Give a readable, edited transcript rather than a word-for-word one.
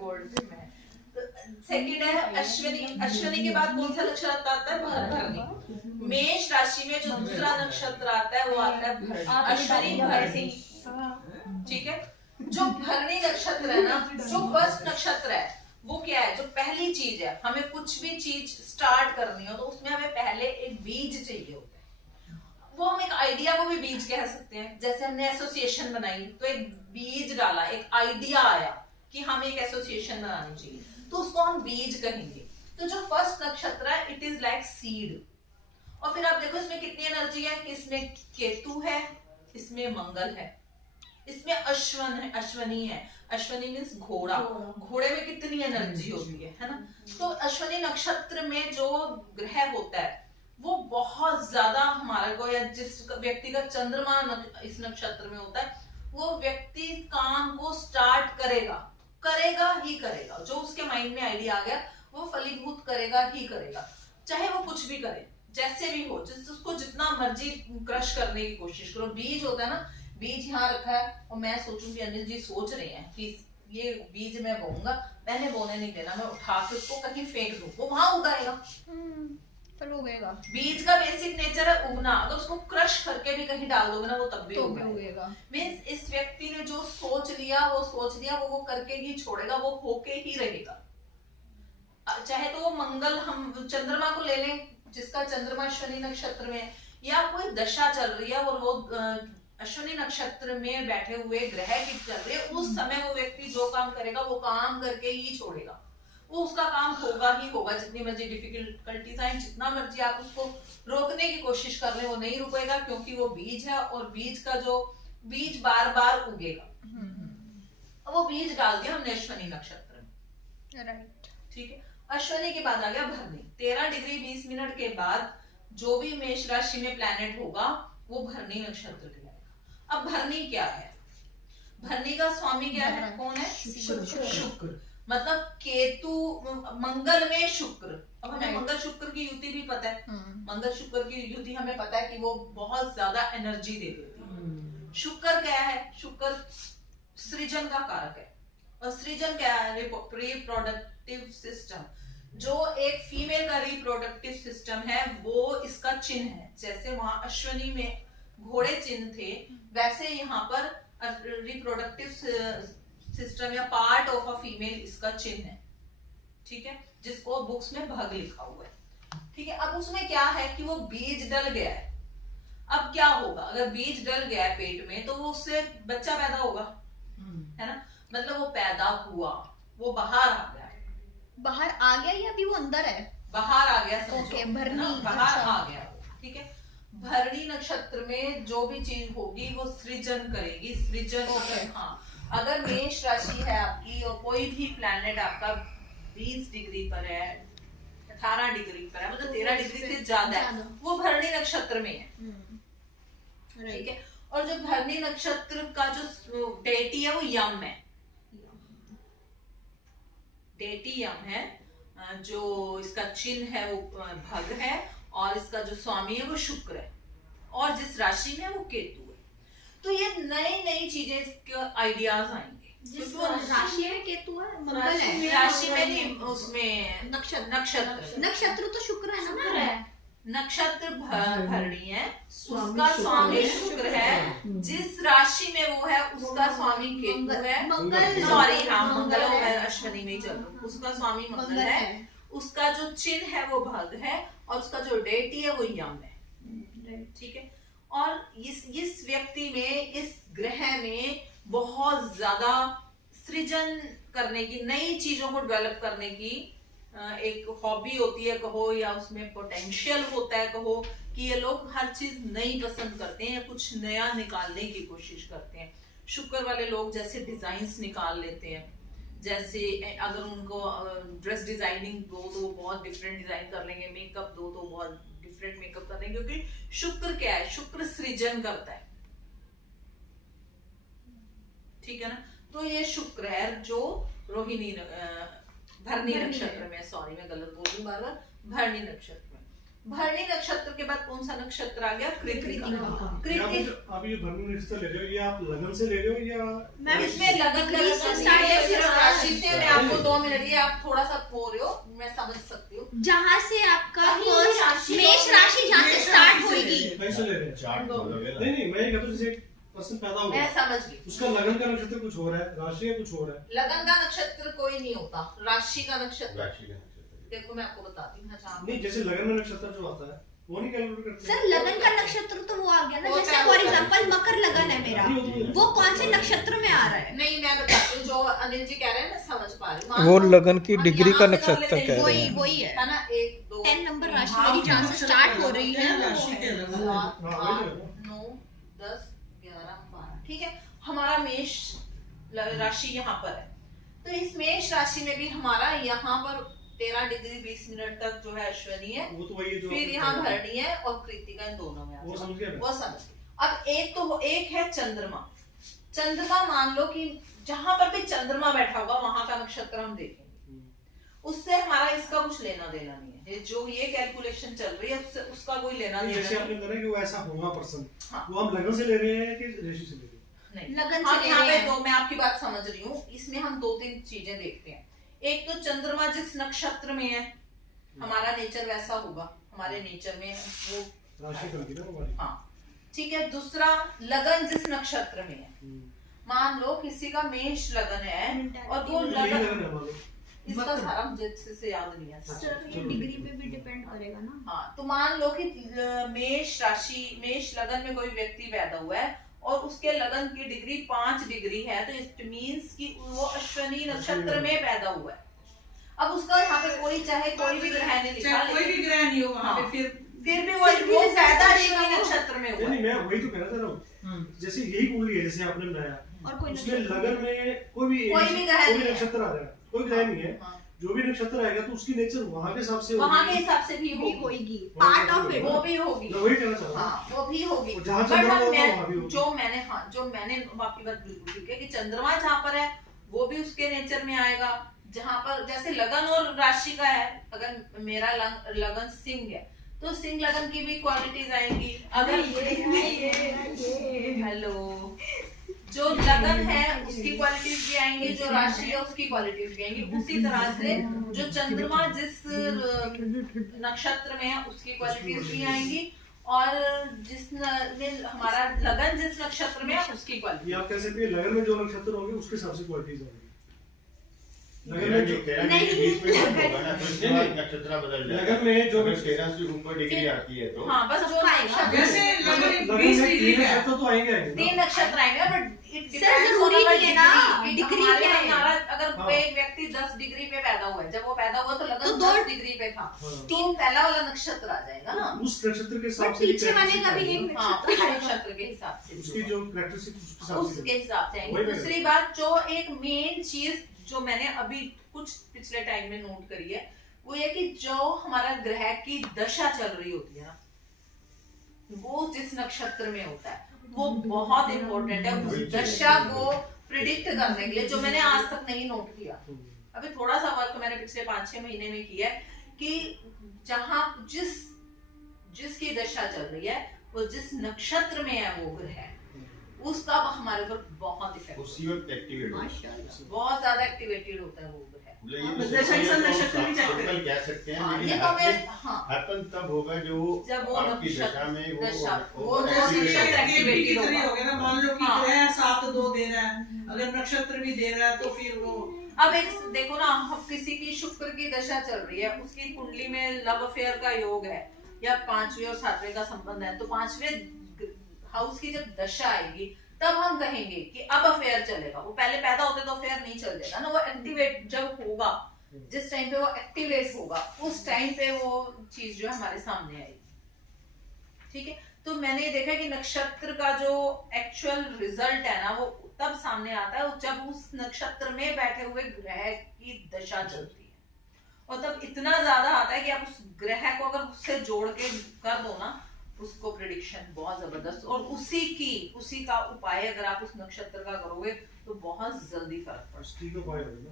बोल रही मैं। सेकंड है अश्विनी। अश्विनी के बाद कौन सा नक्षत्र आता है? भरणी। मेष राशि में जो दूसरा नक्षत्र आता है वो आता है भरणी। अश्विनी भरणी, ठीक है। जो भरणी नक्षत्र है ना, जो फर्स्ट नक्षत्र है वो क्या है? जो पहली चीज है, हमें कुछ भी चीज स्टार्ट करनी हो तो उसमें हमें पहले एक बीज चाहिए होता है। वो हम एक आइडिया को भी बीज कह सकते हैं। जैसे हमने एसोसिएशन बनाई तो एक बीज डाला, एक आइडिया आया कि हमें एक एसोसिएशन बनानी चाहिए, तो उसको हम बीज कहेंगे। तो जो फर्स्ट नक्षत्र है इट इज लाइक सीड। और फिर आप देखो इसमें कितनी एनर्जी है कि इसमें केतु है, इसमें मंगल है, इसमें अश्वनी है। अश्वनी मीन्स घोड़ा। घोड़े में कितनी एनर्जी होती है ना। तो अश्वनी नक्षत्र में जो ग्रह होता है वो बहुत ज्यादा हमारे को, या जिस व्यक्ति का चंद्रमा इस नक्षत्र में होता है, वो व्यक्ति काम को स्टार्ट करेगा ही करेगा। जो उसके माइंड में आइडिया आ गया वो फलीभूत करेगा ही करेगा, चाहे वो कुछ भी करे, जैसे भी हो। उसको जितना मर्जी क्रश करने की कोशिश करो। बीज होता है ना, बीज यहाँ रखा है और मैं सोचूं कि अनिल जी सोच रहे हैं कि ये बीज मैं बोऊंगा, मैंने बोने नहीं देना, मैं उठा के उसको कहीं फेंक दूं, वो वहां उगाएगा, पर उगेगा। बीज का बेसिक नेचर है उगना। अगर उसको क्रश करके भी कहीं डाल दोगे ना वो तब भी उगेगा। मीन्स इस व्यक्ति ने जो सोच लिया वो करके ही छोड़ेगा, वो होके ही रहेगा। चाहे तो वो मंगल, हम चंद्रमा को ले लें, जिसका चंद्रमा अश्विनी नक्षत्र में, या कोई दशा चल रही है और वो अश्विनी नक्षत्र में बैठे हुए ग्रह की चल रही है, उस समय वो व्यक्ति जो काम करेगा वो काम करके ही छोड़ेगा। वो उसका काम होगा ही होगा, जितनी मर्जी डिफिकल्टीज आए, जितना मर्जी आप उसको रोकने की कोशिश कर रहे हो, वो नहीं रुकेगा, क्योंकि वो बीज है और बीज का जो बीज बार बार उगेगा। अब वो बीज डाल दिया हमने अश्विनी नक्षत्र में, राइट, ठीक है। अश्विनी के बाद आ गया भरणी। 13 डिग्री 20 मिनट के बाद जो भी मेष राशि में प्लैनेट होगा वो भरणी नक्षत्र कहलाएगा। अब भरणी क्या है? भरणी का स्वामी क्या है? कौन है? शुक्र। मतलब केतु, मंगल में शुक्र। अब हमें मंगल शुक्र की युति भी पता है। मंगल शुक्र की युति हमें पता है कि वो बहुत ज्यादा एनर्जी दे देती है। शुक्र क्या है? शुक्र सृजन का कारक है। और सृजन क्या है? Reproductive system. जो एक फीमेल का रिप्रोडक्टिव सिस्टम है वो इसका चिन्ह है। जैसे वहां अश्विनी में घोड़े चिन्ह थे, वैसे यहाँ पर रिप्रोडक्टिव सिस्टम या पार्ट ऑफ अ फीमेल इसका चिन्ह है, ठीक है, जिसको बुक्स में भग लिखा हुआ है, ठीक है। अब उसमें क्या है कि वो बीज डल गया है। अब क्या होगा? अगर बीज डल गया है पेट में तो वो उससे बच्चा पैदा होगा, है ना। मतलब वो पैदा हुआ, वो बाहर आ गया। बाहर आ गया या अभी वो अंदर है? बाहर आ गया, समझो। ओके, भरणी, बाहर अच्छा। आ गया, ठीक है। भरणी नक्षत्र में जो भी चीज होगी वो सृजन करेगी, सृजन। हाँ, अगर मेष राशि है आपकी और कोई भी प्लैनेट आपका 20 डिग्री पर है, 18 डिग्री पर है, मतलब 13 डिग्री से ज्यादा है, वो भरणी नक्षत्र में है, ठीक है। और जो भरणी नक्षत्र का जो डेटी है वो यम है, डेटी यम है। जो इसका चिन्ह है वो भग है और इसका जो स्वामी है वो शुक्र है और जिस राशि में है वो केतु है। तो ये नई नई चीजें, इसके आइडियाज आएंगे। जिस राशि में केतु है, मंगल है, राशि में नहीं, उसमें नक्षत्र तो शुक्र है ना। नक्षत्र भरणी है, उसका स्वामी शुक्र है, जिस राशि में वो है उसका स्वामी केतु है, सॉरी हाँ मंगल है, अश्विनी में ही चलो, उसका स्वामी मंगल है, उसका जो चिन्ह है वो भग है और उसका जो डेटी है वो यम है, ठीक है। और इस व्यक्ति में, इस ग्रह में बहुत ज्यादा सृजन करने की, नई चीजों को डेवलप करने की एक हॉबी होती है कहो, या उसमें पोटेंशियल होता है कहो, कि ये लोग हर चीज नई पसंद करते हैं या कुछ नया निकालने की कोशिश करते हैं। शुक्र वाले लोग जैसे डिजाइन्स निकाल लेते हैं, जैसे अगर उनको ड्रेस डिजाइनिंग दो तो वो बहुत डिफरेंट डिजाइन कर लेंगे, मेकअप दो तो बहुत डिफरेंट मेकअप कर लेंगे, क्योंकि शुक्र क्या है? शुक्र सृजन करता है, ठीक है ना। तो ये शुक्र है जो रोहिणी भरणी नक्षत्र में, सॉरी मैं गलत बोल रही बार बार, भरणी नक्षत्र में। भरणी नक्षत्र के बाद कौन सा नक्षत्र आ गया? कृतिका। आप ये भरणी नक्षत्र ले रहे हो, ये आप लगन से ले रहे हो या? मैं इसमें लगन राशि से मैं आपको 2 मिनट, ये आप थोड़ा सा बोल रहे हो, मैं समझ सकती हूँ। जहाँ से आपका अभी फर्स्ट राशि मेष को- राशि जहाँ से स्टार्ट होगी, कैसे ले रहे हैं? चार्ट खोलोगे ना। नहीं मैं ये कहता हूँ जैसे एक पर्सन पैदा हुआ, मैं समझ गई। उसका लगन का नक्षत्र कुछ हो रहा है, राशि का कुछ हो रहा है। लगन का नक्षत्र कोई नहीं होता, राशि का नक्षत्र। राशि का नक्षत्र। देखो मैं आपको बताती हूँ। अच्छा, नहीं जैसे लगन में नक्षत्र जो आता है वो नहीं कैलकुलेट करते। सर लगन का नक्षत्र तो वो आ गया ना, वो जैसे क्या फॉर होता है? एग्जांपल मकर लगन है मेरा, वो कौन से नक्षत्र में आ रहा है? नहीं मैं बताती हूँ, जो अनिल जी कह रहे हैं मैं समझ पा रही हूँ। वो लगन की हम डिग्री यहाँ का से कर नक्षत्र लेते हैं, कह रहे वही हैं। वही है। है ना, 1 2 10 नंबर राशि हाँ, मेरी जहाँ से स्टार्ट हो रही है, राशि के अलग अलग। 7 हाँ, 8 वही तो। 9 10 11 12, ठीक है। हमारा मेष राशि यहाँ पर है, तो इस मेष राशि में भी हमारा यहाँ पर 13 डिग्री 20 मिनट तक जो है अश्विनी है, वो तो वही है जो फिर यहाँ भरणी है और कृतिका, इन दोनों में वो आता है। समझ गया मैं। वो समझ गए। अब एक है चंद्रमा। चंद्रमा मान लो कि जहां पर भी चंद्रमा बैठा होगा वहां का नक्षत्र हम देखेंगे, उससे हमारा इसका कुछ लेना देना नहीं है। ये जो ये कैलकुलेशन चल रही है उससे उसका कोई लेना नहीं, देना जैसे आपने नहीं। कहा कि वो ऐसा होगा पर्सन, हाँ। वो हम लगन से ले रहे हैं कि राशि से ले रहे हैं? नहीं, लगन हम से यहाँ ले पे रहे दो, मैं आपकी बात समझ रही हूँ, इसमें हम 2-3 चीजें देखते हैं। एक तो चंद्रमा जिस नक्षत्र में है, हमारा नेचर वैसा होगा, हमारे नेचर में वो, राशि कम की ना हमारी। हाँ ठीक है। दूसरा, लगन जिस नक्षत्र में है, मान लो किसी का मेष लगन है और वो यही लगन, लगन है हमारी। इसका सारा मुझे अच्छे से याद नहीं है। सर ये डिग्री पे भी डिपेंड करेगा ना। हाँ, तो मान लो कि मेष राशि, मेष लगन में कोई व्यक्ति पैदा हुआ है और उसके लगन की डिग्री 5 डिग्री है, तो इट मींस कि वो अश्विनी नक्षत्र में पैदा हुआ है। अब उसका यहाँ पे कोई चाहे कोई भी ग्रह ने लिखा, चाहे कोई भी ग्रह नहीं हो वहाँ पे, हाँ। फिर भी वो पैदा अश्विनी नक्षत्र में हुआ नहीं है। मैं वही तो कहना चाह रहा हूँ, जैसे यही कुंडली है जैसे आपने बनाया, और कोई उसमें नक्षत्र लगन में कोई भी कोई भी ग्रह कोई नहीं है। नक्षत्र आ रहा है, कोई ग्रह नहीं है, हाँ। जो भी नक्षत्र आएगा तो उसकी नेचर वहाँ के हिसाब से वहाँ के होगी। हिसाब से भी भी होगी, होगी, पार्ट ऑफ इट। वो भी होगी। मैं वही कहना चाह रहा हूँ। हाँ, वो भी होगी। और जहाँ But चंद्रमा हम- होगा मैं- वहाँ भी होगी। जो मैंने आपकी बात बिल्कुल ठीक है कि चंद्रमा जहाँ पर है वो भी उसके नेचर में आएगा। जहाँ पर जैसे लगन और राशि का है, अगर मेरा लगन सिंह है तो सिंह लगन की भी क्वालिटीज आएंगी। अगर हेलो, जो लगन है उसकी क्वालिटीज भी आएंगी, जो राशि है उसकी क्वालिटीज भी आएंगी। उसी तरह से जो चंद्रमा जिस नक्षत्र में है उसकी क्वालिटीज भी आएंगी, और में हमारा लगन जिस नक्षत्र में है उसकी ये क्वालिटी। आप कह सकते हैं लगन में जो नक्षत्र होंगे उसके हिसाब से क्वालिटीज आएंगी। लगन तेरह में जो तेरह डिग्री 20 मिनट होगा ना, तो उसके बाद नक्षत्र बदल जाएगा। लगन में जो अगर 13 से ऊपर डिग्री आती है तो हाँ, बस जो नक्षत्र जैसे लगन लगन 20 में डिग्री 3 है, नक्षत्र तो आएंगे आएंगे ना। 3 नक्षत्र आएंगे, बट सर, जरूरी नहीं है ना, डिग्री क्या है? हमारा अगर हाँ। कोई एक व्यक्ति 10 डिग्री पे पैदा हुआ है, जब वो पैदा हुआ तो लगन तो 10 डिग्री पे था, हाँ। तो पहला वाला नक्षत्र आ जाएगा ना। उस नक्षत्र के हिसाब बट से पीछे वाले का भी एक हाँ, उस नक्षत्र आएगा। नक्षत्र के हिसाब से उसकी जो कैरेक्टरिस्टिक्स उसके हिसाब से उसके हिसाब से आएंगे। वही मैं दूसरी बात, जो एक मेन चीज जो मैंने अभी कुछ पिछले टाइम में नोट करी है, वो ये कि जो हमारा ग्रह की दशा चल रही होती है ना, वो जिस नक्षत्र में होता है वो बहुत इंपॉर्टेंट है उस दशा को प्रिडिक्ट करने के लिए, जो मैंने आज तक नहीं नोट किया। अभी थोड़ा सा वर्क मैंने पिछले 5-6 महीने में किया है कि जहां जिसकी दशा चल रही है वो जिस नक्षत्र में है वो ग्रह, उसका हमारे ऊपर बहुत इफेक्ट, उसी वक्त एक्टिवेट होगा। माशाल्लाह। बहुत ज्यादा एक्टिवेटेड होता है वो ग्रह। मतलब ये हाँ, तो दशा ही सब तो नक्षत्र भी चेक सर्कल कह सकते हैं, हाँ, ये लेकिन तो मैं happen- हाँ happen तब होगा जब वो आपकी नक्षत्र- दशा में दशा, वो activate नक्षत्र होगा। एक्टिविटी की तरह हो गया ना, मान लो कि हाँ। ग्रह 7-2 दे रहा है, अगर नक्षत्र भी दे रहा है तो फिर वो अब एक देखो ना, हम किसी की शुक्र की दशा चल रही है, उसकी कुंडली में लव अफेयर का योग है या 5वें और 7वें का संबंध है, तो 5वें हाउस की जब दशा आएगी तब हम कहेंगे कि अब अफेयर चलेगा। वो पहले पैदा होते तो अफेयर नहीं चल जाएगा ना, वो एक्टिवेट जब होगा, जिस टाइम पे वो एक्टिवेट होगा उस टाइम पे वो चीज जो है हमारे सामने आएगी। ठीक है, तो मैंने ये देखा कि नक्षत्र का जो एक्चुअल रिजल्ट है ना वो तब सामने आता है जब उस नक्षत्र में बैठे हुए ग्रह की दशा चलती है, और तब इतना ज्यादा आता है कि आप उस ग्रह को अगर उससे जोड़ के कर दो ना, उसको प्रिडिक्शन बहुत जबरदस्त, और उसी का उपाय अगर आप उस नक्षत्र का करोगे तो बहुत जल्दी फर्क पड़ता है। उसकी को पाया होगा ना।